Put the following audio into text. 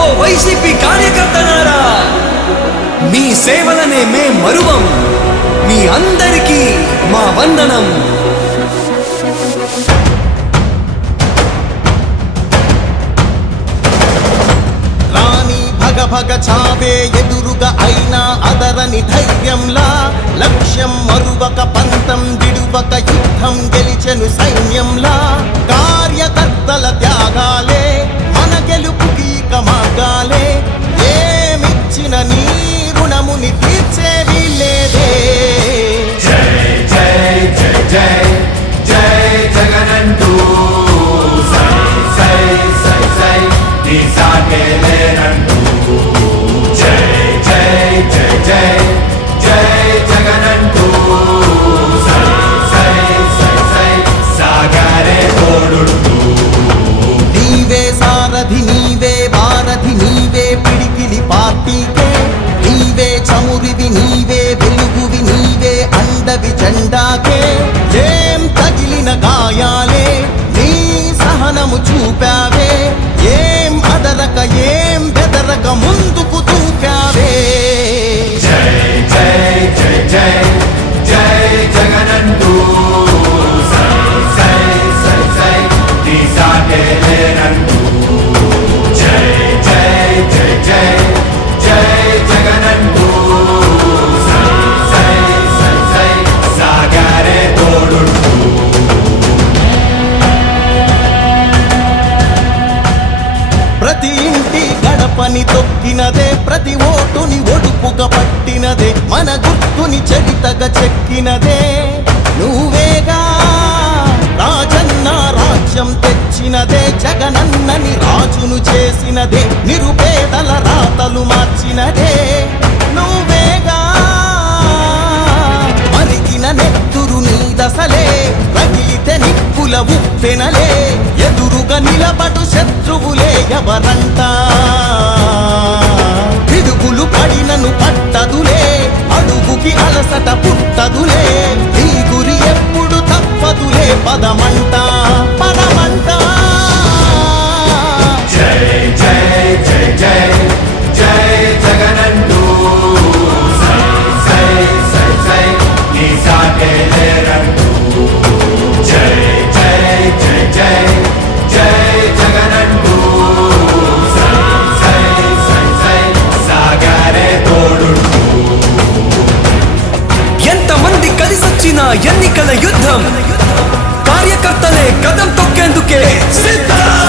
ఓ YCP కార్యకర్తలారా, మీ సేవలనే మే మరువం. మీ అందరికీ మా వందనం. రాణి భగ భగ చావే ఎదురుగా అయినా అదరని ధైర్యంలా, లక్ష్యం మరువక పంతం విడువక యుద్ధం గెలిచెను సైన్యంలా. కార్యకర్తల త్యాగాలే మన గెలుపుకి ఇక మార్గాలే. ఏమిచ్చిన నీ రుణముని తీర్చేవి లేదే. జై జై జై జై జై జగనంటూ సై సై సై సై నీ సాగే లేనంటూ. జై జై జై జై జై జగనంటూ సై సై సై సై సాగరే తోడుంటూ. నీవే సారథి నీవే వారధి నీవే పిడికిలి పార్టీకే. నీవే చమురివి నీవే వెలుగువి నీవే అండవి జెండాకే. ఏం తగిలిన గాయాలే నీ సహనము చూపావే. ఏం అదరక ఏం బెదరక ముందుకు దూకావే. జై జై జై జై జై జగనంటూ సై సై సై సై నీ సాగే లేనంటూ. జై జై జై జై జై జగనంటూ సై సై సై సై సాగరే తోడుంటూ. ప్రతి ఇంటి గడపని తొక్కినదే, ప్రతి ఓటుని ఒడుపుగా పట్టినదే, మన గుర్తుని చరితగా చెక్కినదే నువ్వేగా. రాజన్న రాజ్యం తెచ్చినదే, జగనన్నని రాజును చేసినదే, నిరుపేదల రాతలు మార్చినదే నువ్వేగా. మరిగిన నెత్తురు నీ దశలే, రగిలితే నిప్పుల ఉప్పెనలే, ఎదురుగా నిలబడు శత్రువులే ఎవరంట. పిడుగులు పడినను పట్టదులే, అడుగుకి అలసట పుట్టదులే, ఈ గురి ఎప్పుడు తప్పదులే, పదమంట పదమంట. జై జై జై జై జై జగనంటూ సై సై సై సై నీ సాగే లేరంటూ. జై జై జై జై జై జగనంటూ సై సై సై సై సాగరే తోడుంటూ. ఎంతమంది కలిసొచ్చిన ఎన్నికల యుద్ధం, కార్యకర్తలే కదం తొక్కేందుకే సిద్ధం.